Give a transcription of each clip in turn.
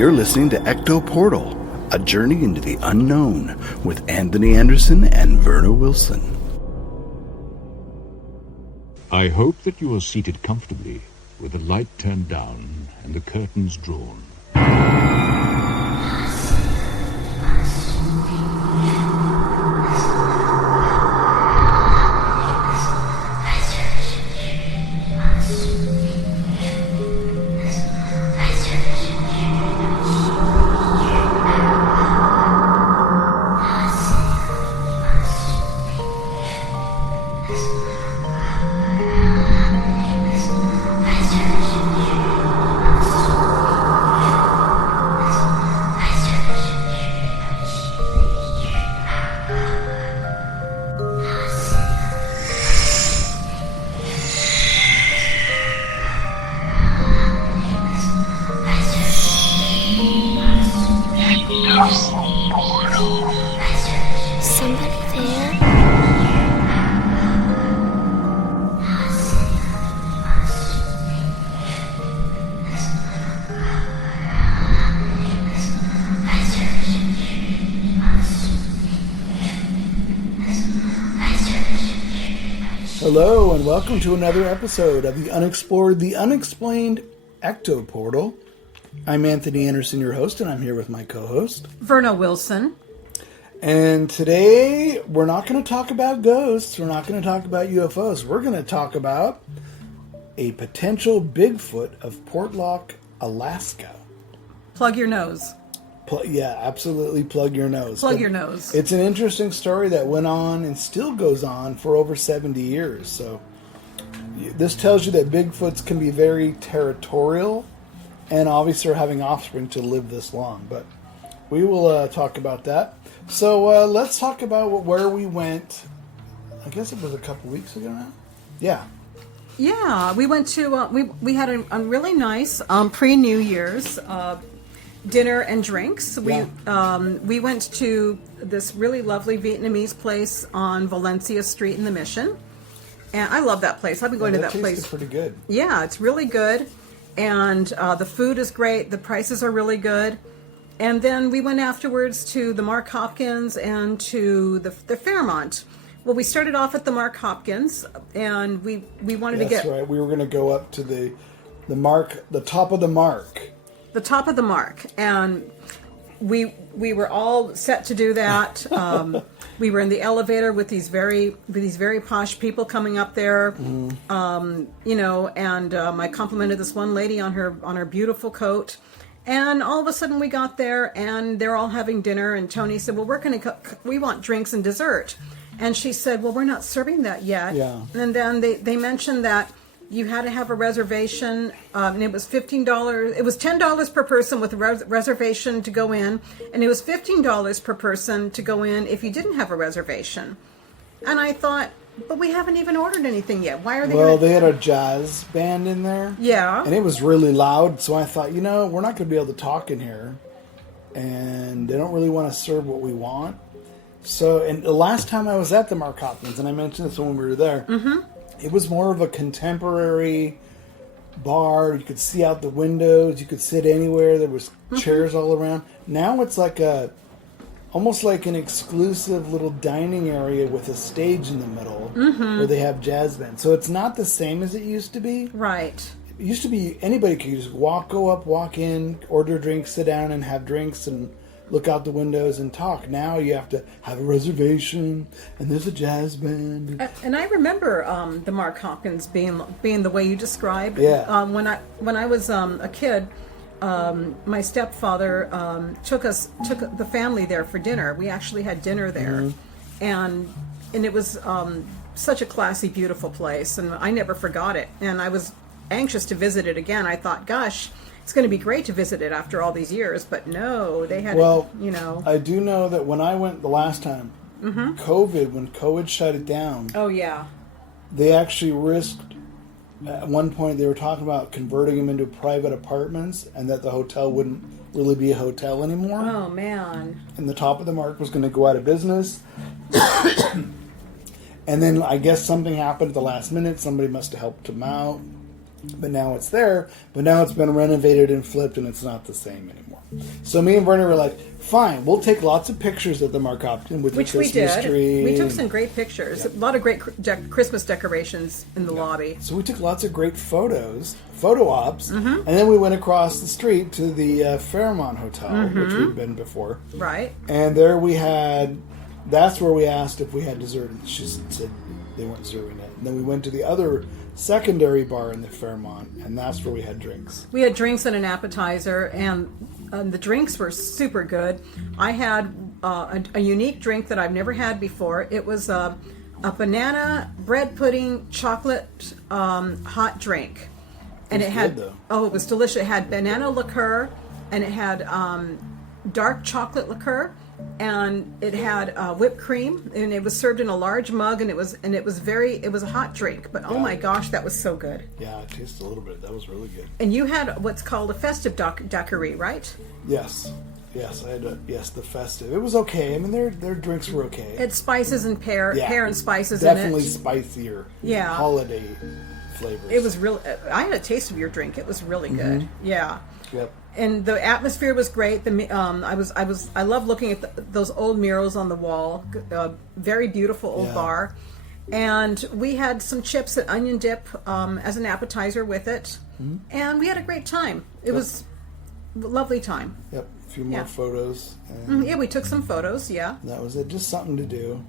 You're listening to Ecto Portal, a journey into the unknown with Anthony Anderson and Verna Wilson. I hope that you are seated comfortably with the light turned down and the curtains drawn. Hello and welcome to another episode of the Unexplored, the Unexplained Ecto Portal. I'm Anthony Anderson, your host, and I'm here with my co-host, Verna Wilson. And today we're not going to talk about ghosts, we're not going to talk about UFOs, we're going to talk about a potential Bigfoot of Portlock, Alaska. Plug your nose. Yeah, absolutely plug your nose. Plug your nose. It's an interesting story that went on and still goes on for over 70 years. So this tells you that Bigfoots can be very territorial and obviously are having offspring to live this long. But we will talk about that. So let's talk about where we went. I guess it was a couple weeks ago now. Yeah. Yeah, we went to, we had a really nice pre-New Year's dinner and drinks. We went to this really lovely Vietnamese place on Valencia Street in the Mission, and I love that place. I've been going to that place. It's pretty good. Yeah, it's really good, and the food is great. The prices are really good. And then we went afterwards to the Mark Hopkins and to the Fairmont. Well, we started off at the Mark Hopkins, and we wanted to get. That's right. We were going to go up to the top of the Mark. The top of the Mark, and we were all set to do that. We were in the elevator with these very posh people coming up there, and I complimented this one lady on her beautiful coat, and all of a sudden we got there and they're all having dinner, and Tony said, "Well, we want drinks and dessert," and she said, "Well, we're not serving that yet." Yeah. And then they mentioned that you had to have a reservation, and it was $15. It was $10 per person with a reservation to go in, and it was $15 per person to go in if you didn't have a reservation. And I thought, but we haven't even ordered anything yet. Why are they? Well, they had a jazz band in there. Yeah. And it was really loud, so I thought, we're not going to be able to talk in here, and they don't really want to serve what we want. So, and the last time I was at the Mark Hopkins, and I mentioned this when we were there. Mm-hmm. It was more of a contemporary bar. You could see out the windows. You could sit anywhere. There was chairs all around. Now it's like almost like an exclusive little dining area with a stage in the middle where they have jazz bands. So it's not the same as it used to be. Right. It used to be anybody could just go up, walk in, order drinks, sit down and have drinks and look out the windows and talk. Now you have to have a reservation, and there's a jazz band. And I remember the Mark Hopkins being the way you described. Yeah. When I was a kid, my stepfather took the family there for dinner. We actually had dinner there, and it was such a classy, beautiful place, and I never forgot it. And I was anxious to visit it again. I thought, gosh, it's going to be great to visit it after all these years, but no, they had, I do know that when I went the last time, when COVID shut it down. Oh, yeah. They actually risked, at one point they were talking about converting them into private apartments and that the hotel wouldn't really be a hotel anymore. Oh, man. And the Top of the Mark was going to go out of business. And then I guess something happened at the last minute. Somebody must have helped them out. But now it's there, but now it's been renovated and flipped, and it's not the same anymore. So me and Vernon were like, fine, we'll take lots of pictures at the Markopton with Which the we Christmas did. tree. We took some great pictures. A lot of great Christmas decorations in the lobby. So we took lots of great photo ops, and then we went across the street to the Fairmont Hotel, which we'd been before. Right. And there that's where we asked if we had dessert, and she said they weren't serving it. And then we went to the other secondary bar in the Fairmont, and that's where we had drinks. We had drinks and an appetizer, and the drinks were super good. I had a unique drink that I've never had before. It was a banana bread pudding chocolate hot drink. And it had, good, it was delicious. It had banana liqueur, and it had dark chocolate liqueur, and it had whipped cream, and it was served in a large mug, and it was a hot drink. But oh my gosh, that was so good. Yeah, I tasted a little bit. That was really good. And you had what's called a festive daiquiri, right? Yes, I had the festive. It was okay. I mean, their drinks were okay. It had spices and pear and spices definitely in it. spicier. Yeah. Holiday flavors. It was real. I had a taste of your drink. It was really good. Yeah. Yep. And the atmosphere was great. I love looking at those old murals on the wall. Very beautiful old bar, and we had some chips and onion dip as an appetizer with it, and we had a great time. It was a lovely time. Yep. A few more photos. And Yeah, we took some photos. Yeah. that was it. Just something to do.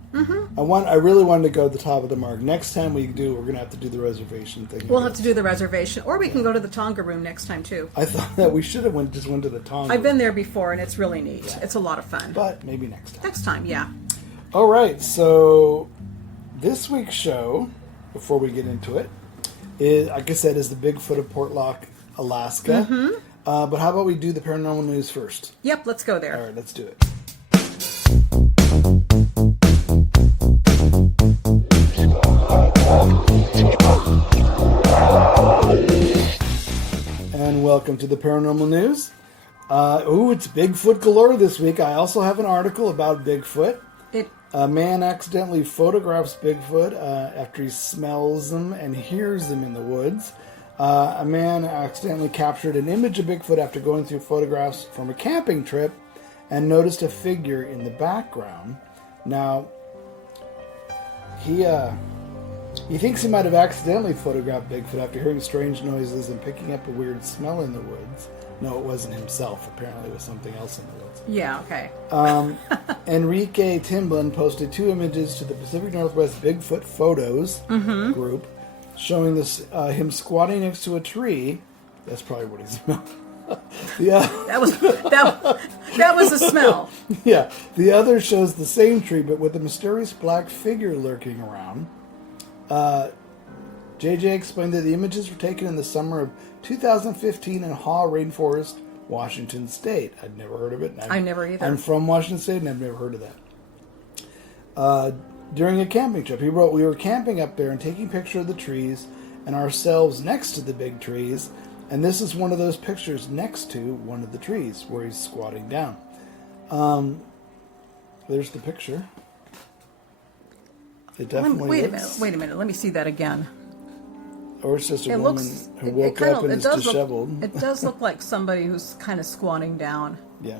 I really wanted to go to the top of the mark. Next time we're going to have to do the reservation thing. We'll have to do the reservation, or we can go to the Tonga room next time too. I thought that we should have went to the Tonga. I've been there before, and it's really neat. Yeah. It's a lot of fun. But maybe next time. Next time, yeah. All right. So this week's show, before we get into it, is, like I said, is the Bigfoot of Portlock, Alaska. But how about we do the paranormal news first? Yep, let's go there. All right, let's do it. And welcome to the paranormal news. It's Bigfoot galore this week. I also have an article about Bigfoot. A man accidentally photographs Bigfoot after he smells them and hears them in the woods. A man accidentally captured an image of Bigfoot after going through photographs from a camping trip and noticed a figure in the background. Now, he thinks he might have accidentally photographed Bigfoot after hearing strange noises and picking up a weird smell in the woods. No, it wasn't himself. Apparently it was something else in the woods. Yeah, okay. Enrique Timblin posted 2 images to the Pacific Northwest Bigfoot Photos group showing him squatting next to a tree. That's probably what he smelled. That was a smell. Yeah. The other shows the same tree, but with a mysterious black figure lurking around. JJ explained that the images were taken in the summer of 2015 in Haw Rainforest, Washington State. I'd never heard of it. I never either. I'm from Washington State, and I've never heard of that. During a camping trip, he wrote, "We were camping up there and taking pictures of the trees and ourselves next to the big trees, and this is one of those pictures next to one of the trees where he's squatting down." There's the picture. It definitely Wait a minute. Let me see that again. Or it's just a woman who woke up and is disheveled. It does look like somebody who's kind of squatting down. Yeah.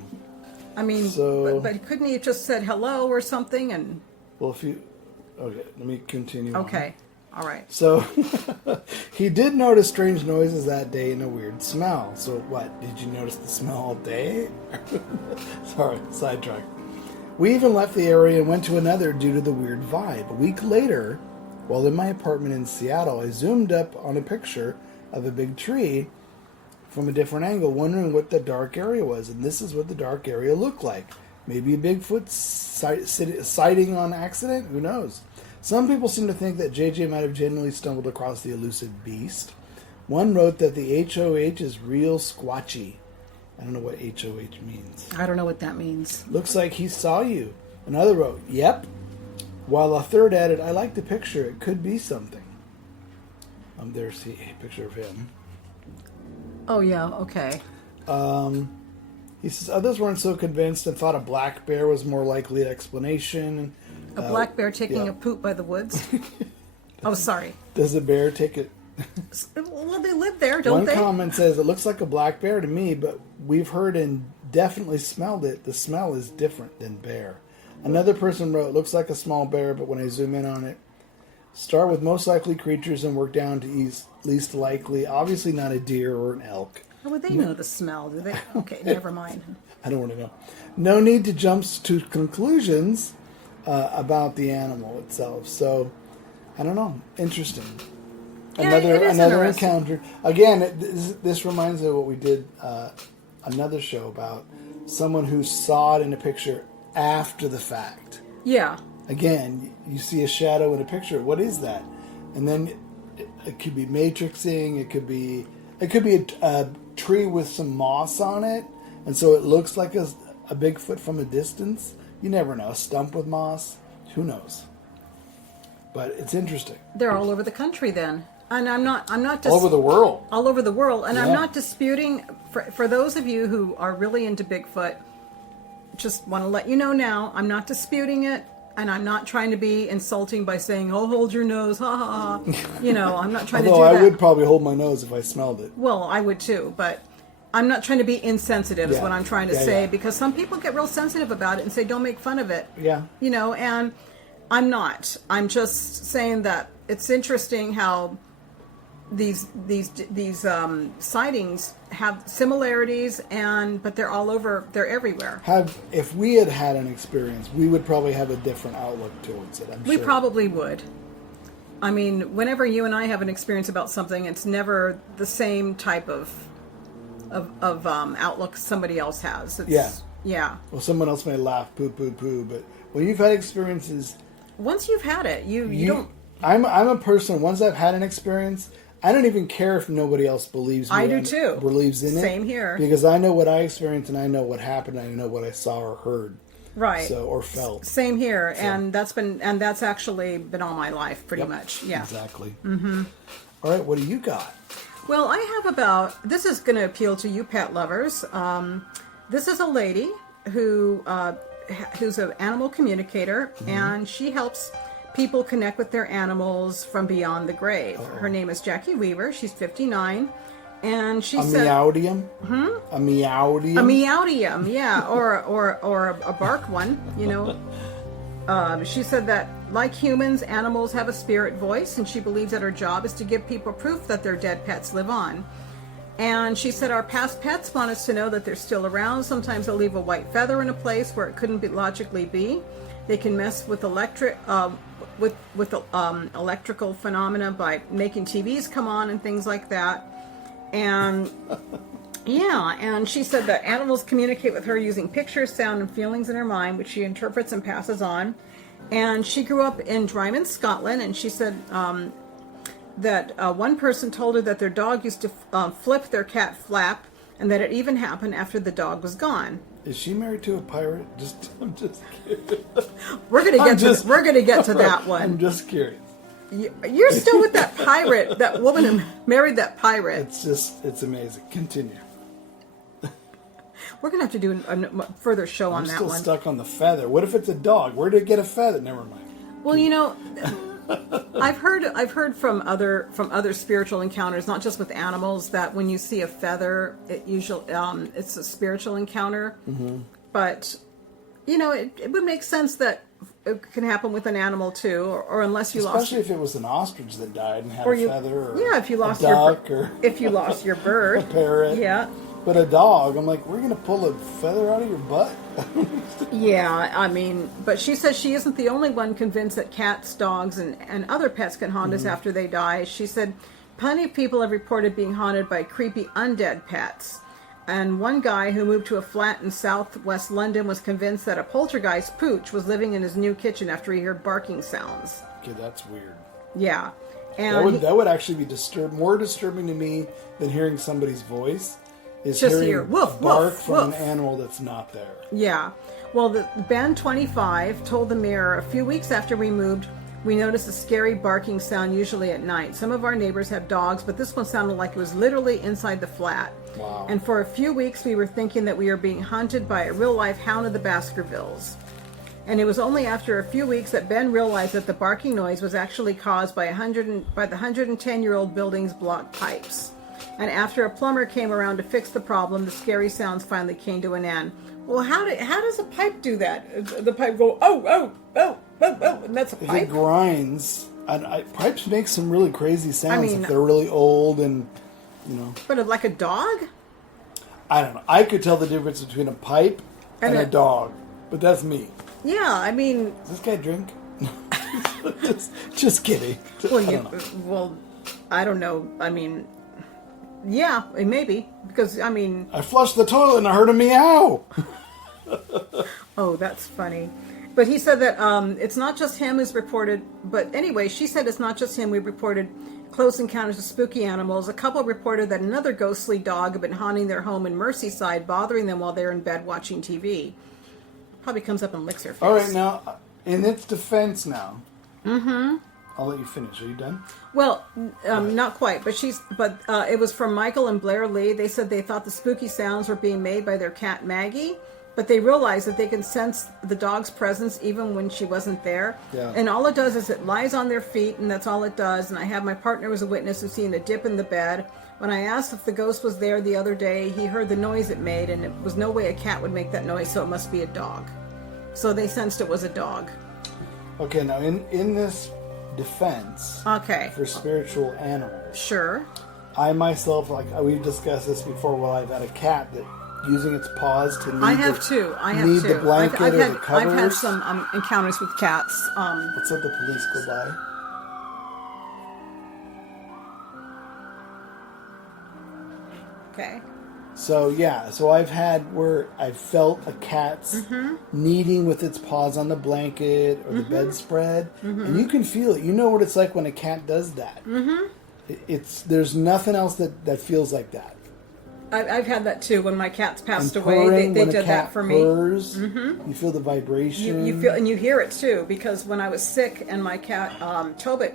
I mean, but couldn't he have just said hello or something? And well, okay, let me continue. Okay, all right. So he did notice strange noises that day and a weird smell. So what? Did you notice the smell all day? Sorry, sidetrack. We even left the area and went to another due to the weird vibe. A week later, while in my apartment in Seattle, I zoomed up on a picture of a big tree from a different angle, wondering what the dark area was. And this is what the dark area looked like. Maybe a Bigfoot sighting on accident? Who knows? Some people seem to think that JJ might have genuinely stumbled across the elusive beast. One wrote that the HOH is real squatchy. I don't know what HOH means. I don't know what that means. Looks like he saw you. Another wrote, "Yep." While a third added, "I like the picture. It could be something." There's a picture of him. Oh, yeah, okay. He says others weren't so convinced and thought a black bear was more likely explanation. A black bear taking a poop by the woods? Oh, sorry. Does a bear take it? Well, they live there, don't One they? comment says, it looks like a black bear to me, but we've heard and definitely smelled it. The smell is different than bear. Another person wrote, looks like a small bear, but when I zoom in on it, start with most likely creatures and work down to least likely. Obviously not a deer or an elk. How would they know the smell? Do they? Okay, never mind. I don't want to know. No need to jump to conclusions about the animal itself. So, I don't know. Interesting. Yeah, it is Another interesting. encounter. Again, this reminds me of what we did another show about. Someone who saw it in a picture after the fact. Yeah. Again, you see a shadow in a picture. What is that? And then it could be matrixing. It could be a tree with some moss on it, and so it looks like a Bigfoot from a distance. You never know. A stump with moss. Who knows? But it's interesting. They're all over the country then. And I'm not All over the world. all over the world. And I'm Yeah. not disputing, for those of you who are really into Bigfoot, just want to let you know now, I'm not disputing it, and I'm not trying to be insulting by saying, oh, hold your nose, ha ha ha. You know, I'm not trying to do Although that. I would probably hold my nose if I smelled it. Well, I would too, but I'm not trying to be insensitive is Yeah. what I'm trying to Yeah, say, yeah. because some people get real sensitive about it and say, don't make fun of it. Yeah. You know, and I'm not. I'm just saying that it's interesting how these sightings have similarities, but they're all over. They're everywhere. If we had an experience, we would probably have a different outlook towards it. I'm We sure. probably would. I mean, whenever you and I have an experience about something, it's never the same type of outlook somebody else has. It's, Yeah. Yeah. Well, someone else may laugh, poo, poo, poo, but when you've had experiences, Once you've had it, you don't. I'm a person. Once I've had an experience, I don't even care if nobody else believes me. I do and too. Believes in it. Same here. Because I know what I experienced and I know what happened. And I know what I saw or heard. Right. So or felt. Same here, and that's actually been all my life, pretty much. Yeah. Exactly. Mm-hmm. All right. What do you got? Well, I have this is going to appeal to you pet lovers. This is a lady who's an animal communicator, and she helps people connect with their animals from beyond the grave. Her name is Jackie Weaver. She's 59, and she said Meowdium? A meowdium? a meowdium, yeah, or a bark one, you know. She said that, like humans, animals have a spirit voice, and she believes that her job is to give people proof that their dead pets live on. And she said our past pets want us to know that they're still around. Sometimes they'll leave a white feather in a place where it couldn't logically be. They can mess with electrical phenomena by making TVs come on and things like that. And yeah, and she said that animals communicate with her using pictures, sound, and feelings in her mind, which she interprets and passes on. And she grew up in Dryman, Scotland, and she said that one person told her that their dog used to flip their cat Flap, and that it even happened after the dog was gone. Is she married to a pirate? I'm just kidding. We're gonna get to that one. I'm just curious. You're still with that pirate, that woman who married that pirate. It's amazing. Continue. We're gonna have to do a further show on I'm that still one. stuck on the feather. What if it's a dog? Where did it get a feather? Never mind. Well, you know, I've heard from other spiritual encounters, not just with animals, that when you see a feather, it's a spiritual encounter. Mm-hmm. But you know, it would make sense that it can happen with an animal too, or unless you Especially if it was an ostrich that died and had or a you, feather, or yeah, if you lost a duck, or if you lost your bird, a parrot. yeah. But a dog, I'm like, we're going to pull a feather out of your butt? Yeah, I mean, but she says she isn't the only one convinced that cats, dogs, and other pets can haunt us after they die. She said plenty of people have reported being haunted by creepy undead pets. And one guy who moved to a flat in southwest London was convinced that a poltergeist pooch was living in his new kitchen after he heard barking sounds. Okay, that's weird. Yeah. And That would actually be more disturbing to me than hearing somebody's voice. Is Just hearing hear woof, bark woof, from woof. an animal that's not there. Yeah. Well, Ben 25 told the Mirror, a few weeks after we moved, we noticed a scary barking sound usually at night. Some of our neighbors have dogs, but this one sounded like it was literally inside the flat. Wow. And for a few weeks we were thinking that we were being hunted by a real-life hound of the Baskervilles. And it was only after a few weeks that Ben realized that the barking noise was actually caused by the 110-year-old building's blocked pipes. And after a plumber came around to fix the problem, the scary sounds finally came to an end. Well, how does a pipe do that? The pipe go, oh, oh, oh, oh, oh, and that's a pipe? If it grinds, pipes make some really crazy sounds if they're really old and, But like a dog? I don't know. I could tell the difference between a pipe and a dog, but that's me. Yeah, I mean... Does this guy drink? just kidding. Well, I don't know. I mean, yeah, maybe. Because, I mean... I flushed the toilet and I heard a meow. Oh, that's funny. But he said that it's not just him who's reported... But anyway, she said it's not just him who reported close encounters with spooky animals. A couple reported that another ghostly dog had been haunting their home in Merseyside, bothering them while they're in bed watching TV. Probably comes up and licks her face. All right, now, in its defense now. Mm-hmm. I'll let you finish. Are you done? Well, not quite, but it was from Michael and Blair Lee. They said they thought the spooky sounds were being made by their cat Maggie, but they realized that they can sense the dog's presence even when she wasn't there. Yeah. And all it does is it lies on their feet, and that's all it does. And I have my partner as a witness who's seen a dip in the bed. When I asked if the ghost was there the other day, he heard the noise it made, and it was no way a cat would make that noise, so it must be a dog. So they sensed it was a dog. Okay, now in this defense, for spiritual animals, sure. I myself, we've discussed this before, I've had a cat that using its paws to knead I have too. the blanket or the covers. I've had some encounters with cats. Let's let the police go by. Okay. So I've had where I felt a cat's kneading with its paws on the blanket or the bedspread, and you can feel it. You know what it's like when a cat does that. There's nothing else that feels like that. I've had that too. When my cats passed And away, purring, they when a did cat that for me. Purrs, you feel the vibration. You feel, and you hear it too, because when I was sick and my cat Tobit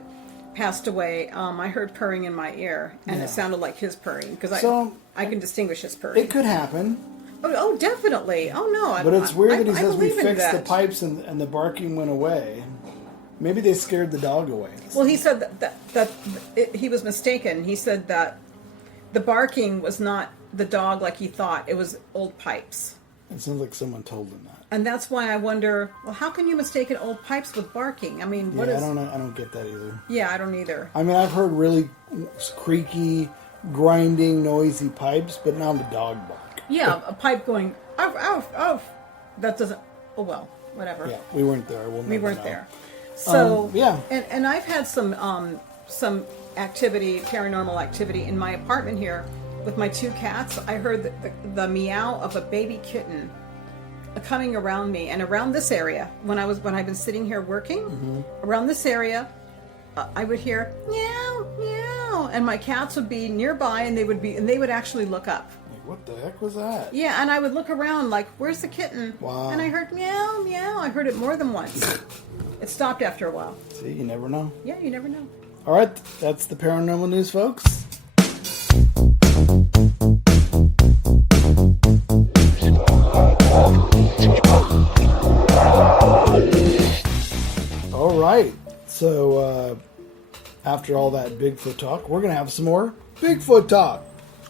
passed away, I heard purring in my ear, and it sounded like his purring, because I can distinguish his purring. It could happen. Oh, definitely. Oh no. But it's weird that he says we believe in fixed the that. pipes and the barking went away. Maybe they scared the dog away. Well, he said he was mistaken. He said that the barking was not the dog like he thought. It was old pipes. It sounds like someone told him that. And that's why I wonder, well, how can you mistake an old pipes with barking? I mean, what is... I don't get that either. Yeah, I don't either. I mean, I've heard really creaky, grinding, noisy pipes, but not a dog bark. Yeah, a pipe going, off, off, off. That doesn't... Oh, well, whatever. Yeah, we weren't there. We weren't there. So, yeah. And I've had some activity, paranormal activity in my apartment here with my two cats. I heard the meow of a baby kitten coming around me and around this area when I've been sitting here working around this area. I would hear meow meow, and my cats would be nearby, and they would actually look up. Like, what the heck was that? Yeah, and I would look around like, where's the kitten? Wow. And I heard meow meow. I heard it more than once. It stopped after a while. See, you never know. Yeah, you never know. All right, that's the paranormal news, folks. All right, so after all that Bigfoot talk, we're going to have some more Bigfoot talk.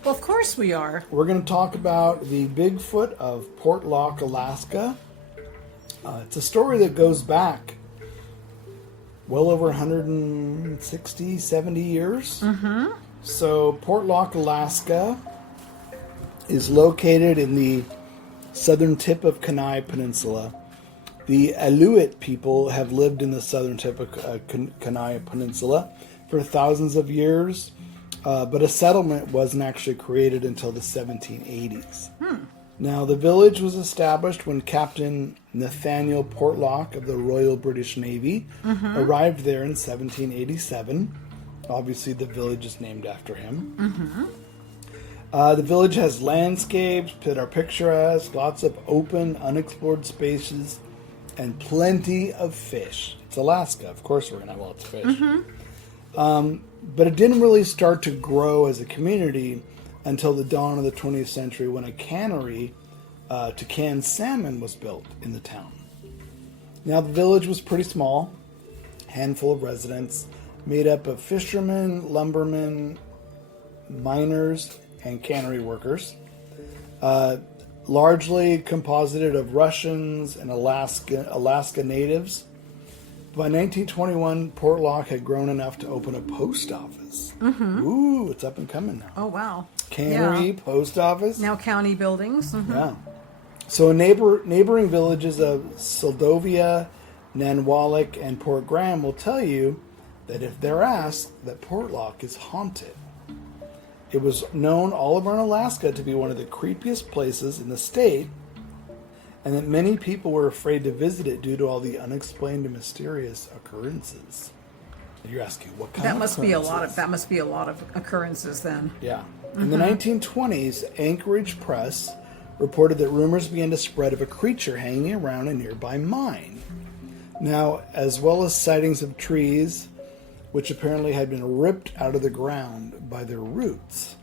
Well, of course we are. We're going to talk about the Bigfoot of Portlock, Alaska. It's a story that goes back well over 160, 70 years. Mm-hmm. So Portlock, Alaska is located in the southern tip of Kenai Peninsula. The Aleut people have lived in the southern tip of Kenai Peninsula for thousands of years, but a settlement wasn't actually created until the 1780s. Now, the village was established when Captain Nathaniel Portlock of the Royal British Navy arrived there in 1787. Obviously, the village is named after him. The village has landscapes that are picturesque, lots of open, unexplored spaces, and plenty of fish. It's Alaska. Of course we're going to have lots of fish. But it didn't really start to grow as a community until the dawn of the 20th century when a cannery to can salmon was built in the town. Now, the village was pretty small, handful of residents, made up of fishermen, lumbermen, miners, and cannery workers. Largely composited of Russians and Alaska natives. By 1921, Portlock had grown enough to open a post office. Ooh, it's up and coming now. Oh, wow. Cannery, post office. Now county buildings. Yeah. So neighboring villages of Seldovia, Nantiinaq, and Port Graham will tell you that if they're asked, that Portlock is haunted. It was known all around Alaska to be one of the creepiest places in the state, and that many people were afraid to visit it due to all the unexplained and mysterious occurrences. And you're asking, what kind of occurrences? That must be a lot of occurrences then. Yeah. In the 1920s, Anchorage Press reported that rumors began to spread of a creature hanging around a nearby mine. Now, as well as sightings of trees, which apparently had been ripped out of the ground by their roots.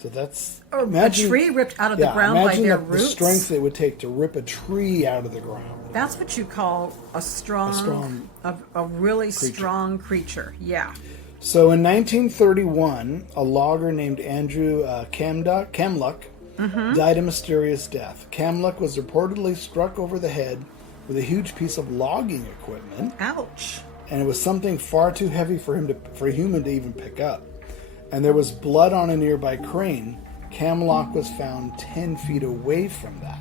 So that's... a tree ripped out of the ground by their roots? Imagine the strength it would take to rip a tree out of the ground. That's what you call a really creature. strong creature. Yeah. So in 1931, a logger named Andrew Kamluck died a mysterious death. Kamluck was reportedly struck over the head with a huge piece of logging equipment. Ouch. And it was something far too heavy for a human to even pick up. And there was blood on a nearby crane. Kamluck was found 10 feet away from that.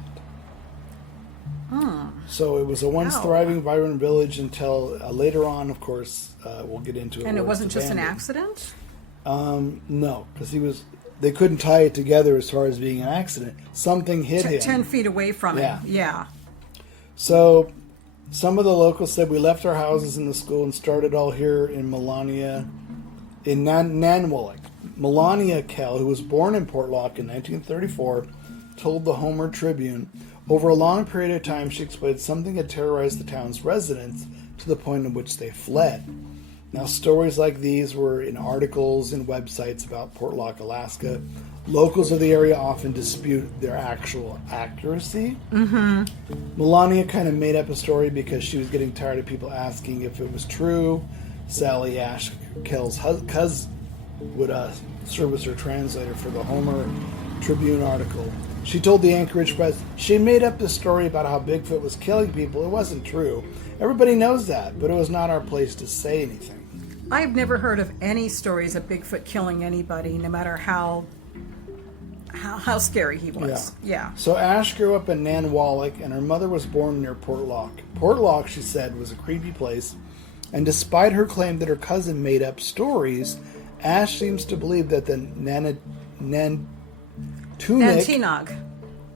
So it was a once thriving, vibrant village until later on, of course, we'll get into it. And it wasn't just an accident? No, because they couldn't tie it together as far as being an accident. Something hit him. 10 feet away from it. Yeah. So some of the locals said, we left our houses in the school and started all here in Nantiinaq. Melania Kell, who was born in Portlock in 1934, told the Homer Tribune, over a long period of time, she explained something had terrorized the town's residents to the point in which they fled. Now, stories like these were in articles and websites about Portlock, Alaska. Locals of the area often dispute their actual accuracy. Melania kind of made up a story because she was getting tired of people asking if it was true. Sally Ash Kell's cousin would serve as her translator for the Homer Tribune article. She told the Anchorage Press she made up this story about how Bigfoot was killing people. It wasn't true. Everybody knows that, but it was not our place to say anything. I've never heard of any stories of Bigfoot killing anybody, no matter how scary he was. Yeah. So Ash grew up in Nantiinaq, and her mother was born near Portlock. Portlock, she said, was a creepy place, and despite her claim that her cousin made up stories, Ash seems to believe that the Nantiinaq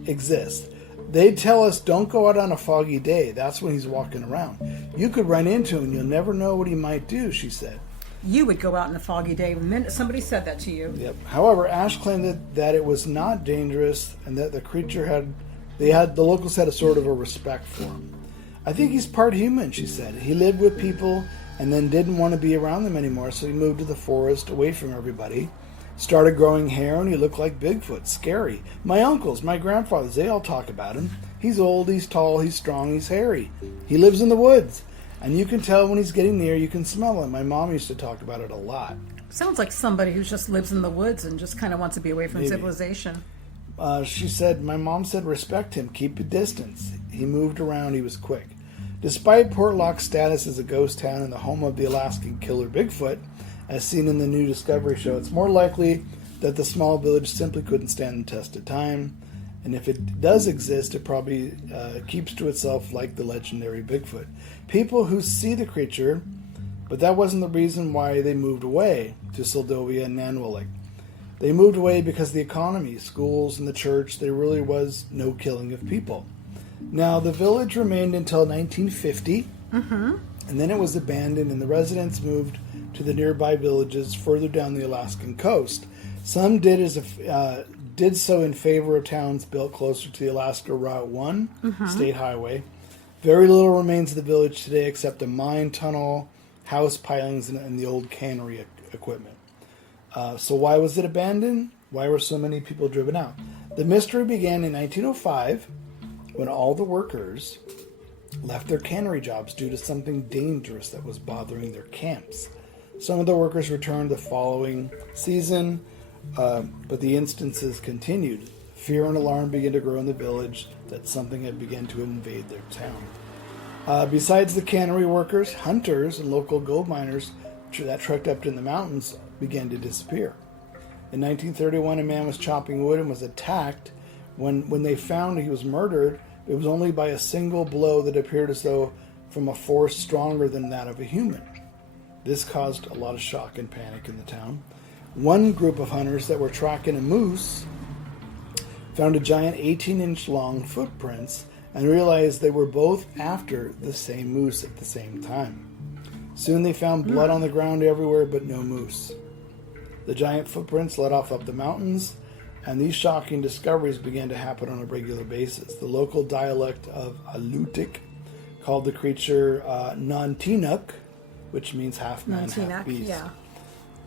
exists. They tell us don't go out on a foggy day. That's when he's walking around. You could run into him and you'll never know what he might do, she said. You would go out on a foggy day. Somebody said that to you. Yep. However, Ash claimed that it was not dangerous and that the creature the locals had a sort of a respect for him. I think he's part human, she said. He lived with people and then didn't want to be around them anymore, so he moved to the forest away from everybody. Started growing hair and he looked like Bigfoot. Scary. My uncles, my grandfathers, they all talk about him. He's old, he's tall, he's strong, he's hairy. He lives in the woods. And you can tell when he's getting near, you can smell him. My mom used to talk about it a lot. Sounds like somebody who just lives in the woods and just kind of wants to be away from civilization. She said, my mom said, respect him, keep a distance. He moved around, he was quick. Despite Portlock's status as a ghost town and the home of the Alaskan killer Bigfoot, as seen in the new Discovery show, it's more likely that the small village simply couldn't stand the test of time. And if it does exist, it probably keeps to itself like the legendary Bigfoot. People who see the creature, but that wasn't the reason why they moved away to Seldovia and Nantiinaq. They moved away because of the economy, schools, and the church. There really was no killing of people. Now, the village remained until 1950, and then it was abandoned, and the residents moved to the nearby villages further down the Alaskan coast. Some did so in favor of towns built closer to the Alaska Route 1 state highway. Very little remains of the village today except a mine tunnel, house pilings, and the old cannery equipment. So why was it abandoned? Why were so many people driven out? The mystery began in 1905 when all the workers left their cannery jobs due to something dangerous that was bothering their camps. Some of the workers returned the following season, but the instances continued. Fear and alarm began to grow in the village that something had begun to invade their town. Besides the cannery workers, hunters and local gold miners that trekked up in the mountains began to disappear. In 1931, a man was chopping wood and was attacked. When they found he was murdered, it was only by a single blow that appeared as though from a force stronger than that of a human. This caused a lot of shock and panic in the town. One group of hunters that were tracking a moose found a giant 18-inch long footprints and realized they were both after the same moose at the same time. Soon they found blood on the ground everywhere, but no moose. The giant footprints led off up the mountains, and these shocking discoveries began to happen on a regular basis. The local dialect of Alutiiq called the creature Nantiinaq, which means half man, half beast. Yeah.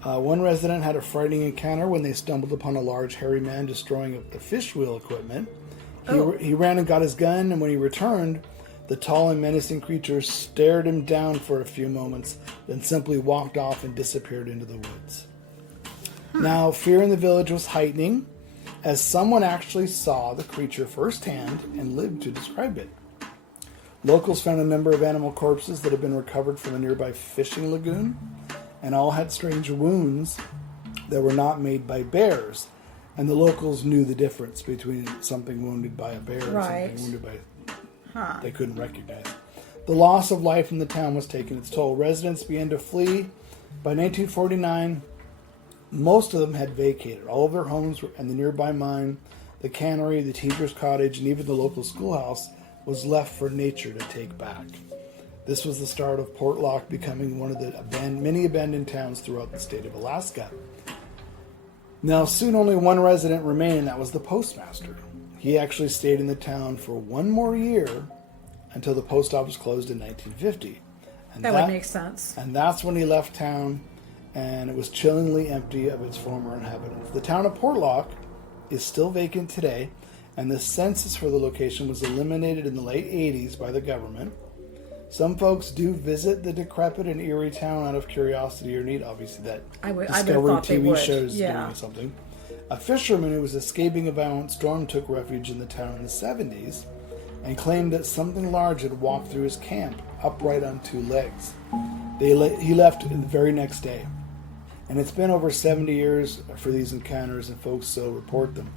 One resident had a frightening encounter when they stumbled upon a large hairy man destroying the fish wheel equipment. He ran and got his gun, and when he returned, the tall and menacing creature stared him down for a few moments, then simply walked off and disappeared into the woods. Now, fear in the village was heightening, as someone actually saw the creature firsthand and lived to describe it. Locals found a number of animal corpses that had been recovered from a nearby fishing lagoon, and all had strange wounds that were not made by bears. And the locals knew the difference between something wounded by a bear and something wounded by they couldn't recognize. The loss of life in the town was taking its toll. Residents began to flee. By 1949, most of them had vacated. All of their homes and the nearby mine, the cannery, the teacher's cottage, and even the local schoolhouse was left for nature to take back. This was the start of Portlock becoming one of the many abandoned towns throughout the state of Alaska. Now, soon only one resident remained, and that was the postmaster. He actually stayed in the town for one more year until the post office closed in 1950. And that would make sense. And that's when he left town, and it was chillingly empty of its former inhabitants. The town of Portlock is still vacant today, and the census for the location was eliminated in the late 80s by the government. Some folks do visit the decrepit and eerie town out of curiosity or need. Obviously, that Discovery TV shows doing something. A fisherman who was escaping a violent storm took refuge in the town in the 70s and claimed that something large had walked through his camp, upright on two legs. He left the very next day. And it's been over 70 years for these encounters, and folks still report them.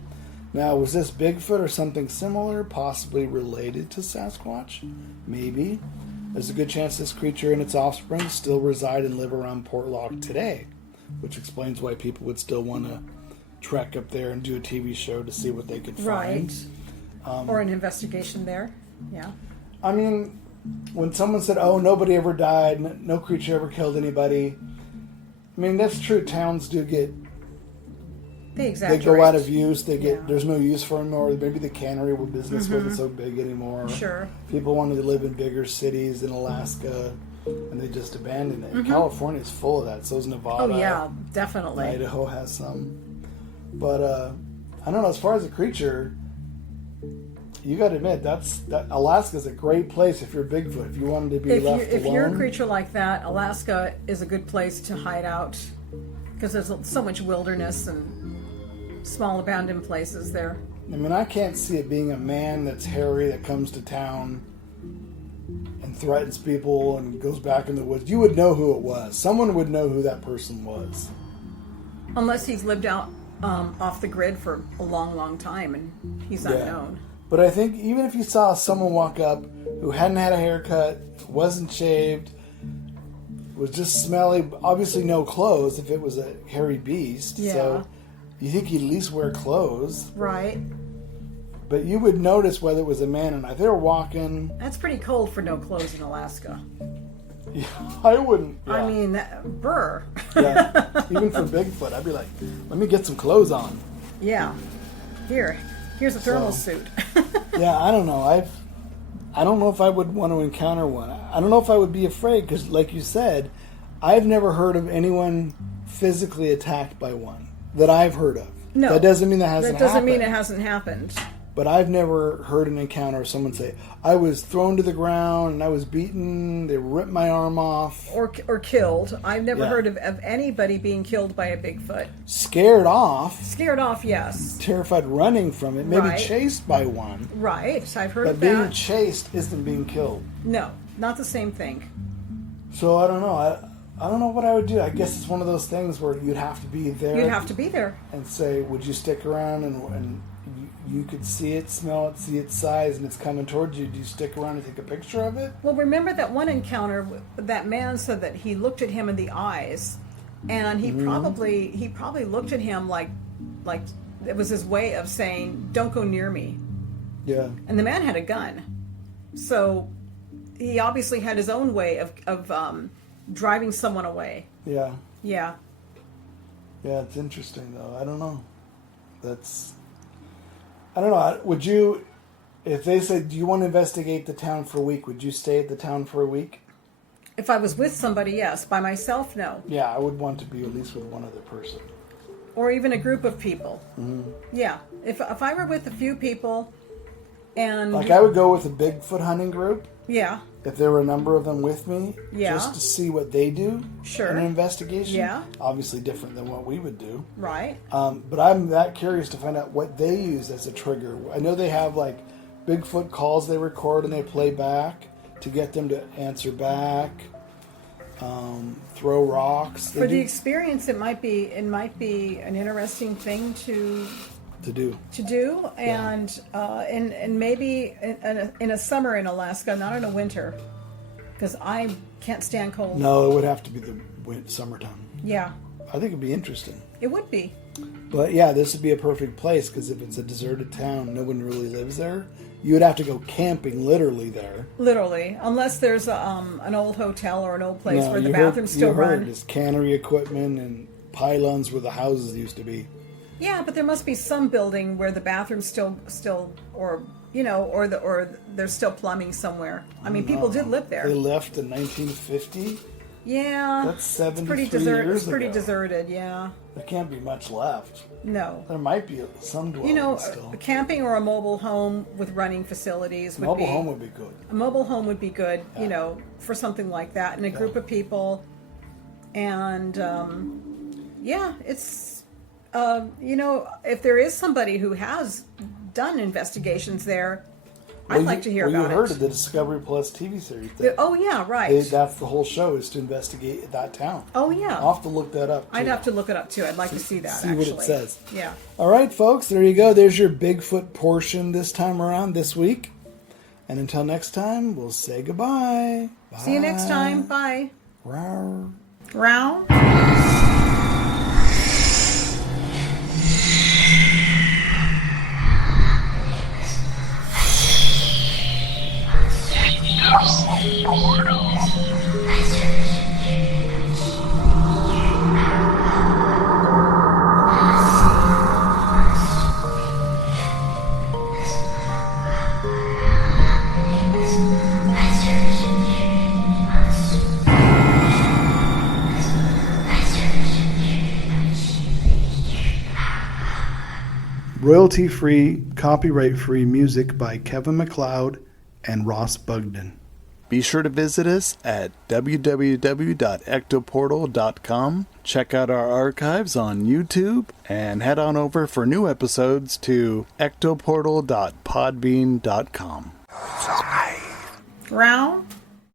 Now, was this Bigfoot or something similar, possibly related to Sasquatch? Maybe. There's a good chance this creature and its offspring still reside and live around Portlock today, which explains why people would still want to trek up there and do a TV show to see what they could find. Or an investigation there. Yeah. I mean, when someone said, oh, nobody ever died, no creature ever killed anybody, I mean, that's true. Towns do get... They go out of use. There's no use for them anymore. Maybe the cannery business wasn't so big anymore. Sure. People wanted to live in bigger cities in Alaska, and they just abandoned it. California is full of that. So is Nevada. Oh yeah, definitely. Idaho has some. But I don't know. As far as a creature, you got to admit that Alaska's a great place if you're Bigfoot. If you wanted to be left alone. If you're a creature like that, Alaska is a good place to hide out because there's so much wilderness and small abandoned places there. I mean, I can't see it being a man that's hairy that comes to town and threatens people and goes back in the woods. You would know who it was. Someone would know who that person was. Unless he's lived out off the grid for a long, long time and he's unknown. But I think even if you saw someone walk up who hadn't had a haircut, wasn't shaved, was just smelly, obviously no clothes if it was a hairy beast. Yeah. So you think he'd at least wear clothes. Right. But you would notice whether it was a man or not. If they were walking... That's pretty cold for no clothes in Alaska. Yeah, I wouldn't... Yeah. I mean, burr. Yeah, even for Bigfoot, I'd be like, let me get some clothes on. Yeah. Here's a thermal suit. Yeah, I don't know. I don't know if I would want to encounter one. I don't know if I would be afraid, because like you said, I've never heard of anyone physically attacked by one that I've heard of. No. That doesn't mean that hasn't happened. That doesn't mean it hasn't happened. But I've never heard an encounter of someone say, I was thrown to the ground and I was beaten, they ripped my arm off. Or killed. I've never Yeah. heard of anybody being killed by a Bigfoot. Scared off, Scared off, yes. terrified, running from it, maybe Right. chased by one. Right, I've heard But of being that. chased isn't being killed. No, not the same thing. So I don't know. I don't know what I would do. I guess it's one of those things where you'd have to be there. You'd have to be there. And say, would you stick around and you could see it, smell it, see its size, and it's coming towards you. Do you stick around and take a picture of it? Well, remember that one encounter, that man said that he looked at him in the eyes, and he probably looked at him like it was his way of saying, don't go near me. Yeah. And the man had a gun. So he obviously had his own way of driving someone away. Yeah. Yeah. Yeah, it's interesting, though. I don't know. I don't know. Would you, if they said, do you want to investigate the town for a week, would you stay at the town for a week? If I was with somebody, yes. By myself, no. Yeah, I would want to be at least with one other person. Or even a group of people. Mm-hmm. Yeah. If I were with a few people and... Like, I would go with a Bigfoot hunting group. Yeah. If there were a number of them with me, Yeah. just to see what they do Sure. in an investigation. Yeah. Obviously different than what we would do. Right. But I'm that curious to find out what they use as a trigger. I know they have like Bigfoot calls they record and they play back to get them to answer back, throw rocks. For the experience, it might be an interesting thing to do. And maybe in a summer in Alaska, not in a winter, because I can't stand cold. No, it would have to be the summertime. Yeah, I think it'd be interesting. it would be. But yeah, this would be a perfect place because if it's a deserted town, no one really lives there. You would have to go camping literally there. Literally, unless there's an old hotel or an old place where the you bathrooms still you heard run. There's cannery equipment and pylons where the houses used to be. Yeah, but there must be some building where the bathroom's still, or there's still plumbing somewhere. I mean, people did live there. They left in 1950. Yeah, That's 73 it's pretty years It's pretty ago. deserted. Yeah, There can't be much left. no. There might be some dwellings still. Camping or a mobile home with running facilities would Mobile be home would be good. a mobile home would be good. For something like that, and a group of people, and it's. If there is somebody who has done investigations there, I'd like to hear about You heard it. of the Discovery Plus TV series. Oh yeah, right. That's the whole show is to investigate that town. Oh yeah. I'll have to look that up. I'd too. have to look it up too. I'd like to see that. See actually. what it says. Yeah. All right, folks. There you go. There's your Bigfoot portion this time around this week. And until next time, we'll say goodbye. Bye. See you next time. Bye. Rawr. Round. Royalty-free, copyright-free music by Kevin MacLeod and Ross Bugden. Be sure to visit us at www.ectoportal.com. Check out our archives on YouTube and head on over for new episodes to ectoportal.podbean.com. Round.